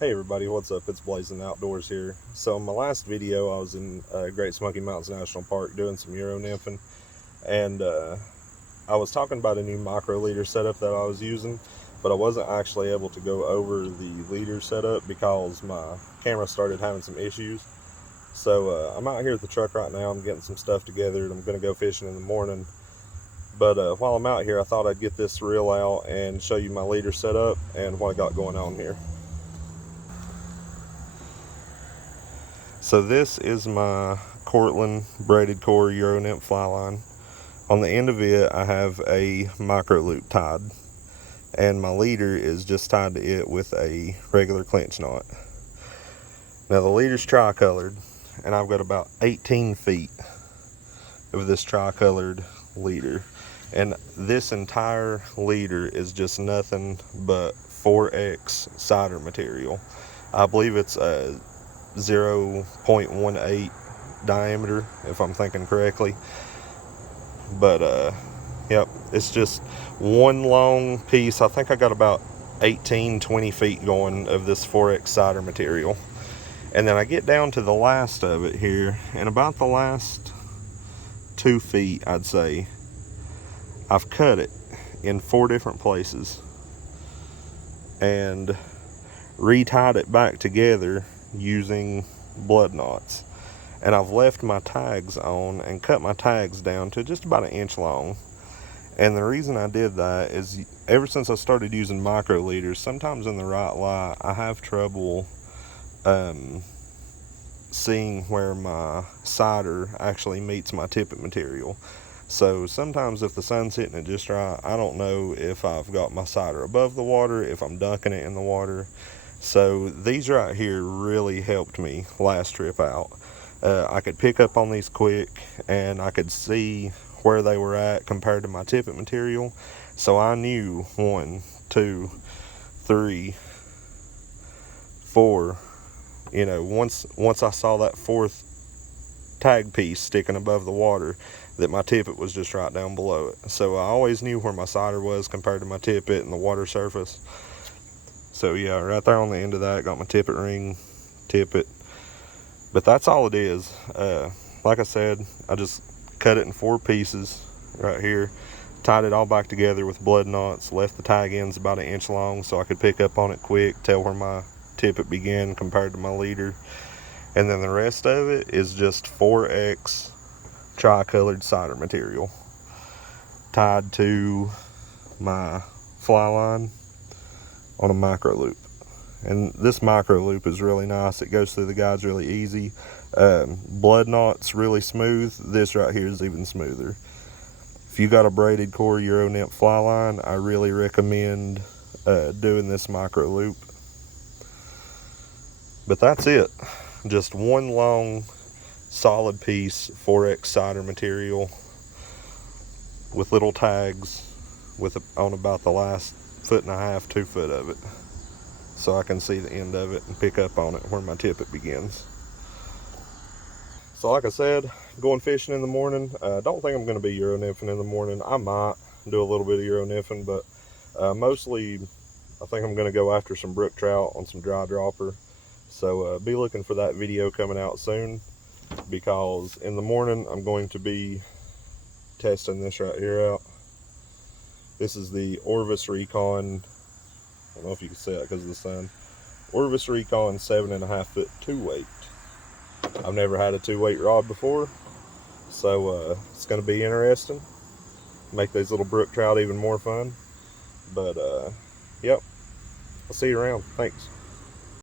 Hey everybody, what's up? It's Blazing Outdoors here. So in my last video, I was in Great Smoky Mountains National Park doing some EuroNymphing, and I was talking about a new micro leader setup that I was using, but I wasn't actually able to go over the leader setup because my camera started having some issues. So I'm out here at the truck right now. I'm getting some stuff together, and I'm going to go fishing in the morning. But while I'm out here, I thought I'd get this reel out and show you my leader setup and what I got going on here. So this is my Cortland braided core EuroNymph fly line. On the end of it, I have a micro loop tied, and my leader is just tied to it with a regular clinch knot. Now the leader's tri-colored, and I've got about 18 feet of this tri-colored leader, and this entire leader is just nothing but 4X cider material. I believe it's a 0.18 diameter, if I'm thinking correctly. But yep, it's just one long piece. I think I got about 18-20 feet going of this 4X cider material, and then I get down to the last of it here, and about the last 2 feet, I'd say, I've cut it in 4 different places and retied it back together using blood knots. And I've left my tags on and cut my tags down to just about 1 inch long. And the reason I did that is ever since I started using micro leaders, sometimes in the right light, I have trouble seeing where my cider actually meets my tippet material. So sometimes if the sun's hitting it just right, I don't know if I've got my cider above the water, if I'm dunking it in the water. So these right here really helped me last trip out. I could pick up on these quick, and I could see where they were at compared to my tippet material. So I knew 1, 2, 3, 4. You know, once I saw that 4th tag piece sticking above the water, that my tippet was just right down below it. So I always knew where my cider was compared to my tippet and the water surface. So yeah, right there on the end of that, got my tippet ring, tippet. But that's all it is. Like I said, I just cut it in 4 pieces right here, tied it all back together with blood knots, left the tag ends about 1 inch long so I could pick up on it quick, tell where my tippet began compared to my leader. And then the rest of it is just 4X tri-colored cider material tied to my fly line on a micro loop. And this micro loop is really nice. It goes through the guides really easy. Blood knot's really smooth. This right here is even smoother. If you got a braided core EuroNymph fly line, I really recommend doing this micro loop. But that's it. Just one long solid piece 4X cider material with little tags on about the last 1.5 to 2 foot of it, so I can see the end of it and pick up on it where my tippet begins. So like I said, going fishing in the morning. Don't think I'm going to be EuroNymphing in the morning. I might do a little bit of EuroNymphing, but mostly I think I'm going to go after some brook trout on some dry dropper. So be looking for that video coming out soon, because in the morning I'm going to be testing this right here out. This is the Orvis Recon, I don't know if you can see it because of the sun, Orvis Recon 7.5 foot 2-weight. I've never had a 2-weight rod before, so it's going to be interesting. Make these little brook trout even more fun. But yep, I'll see you around. Thanks.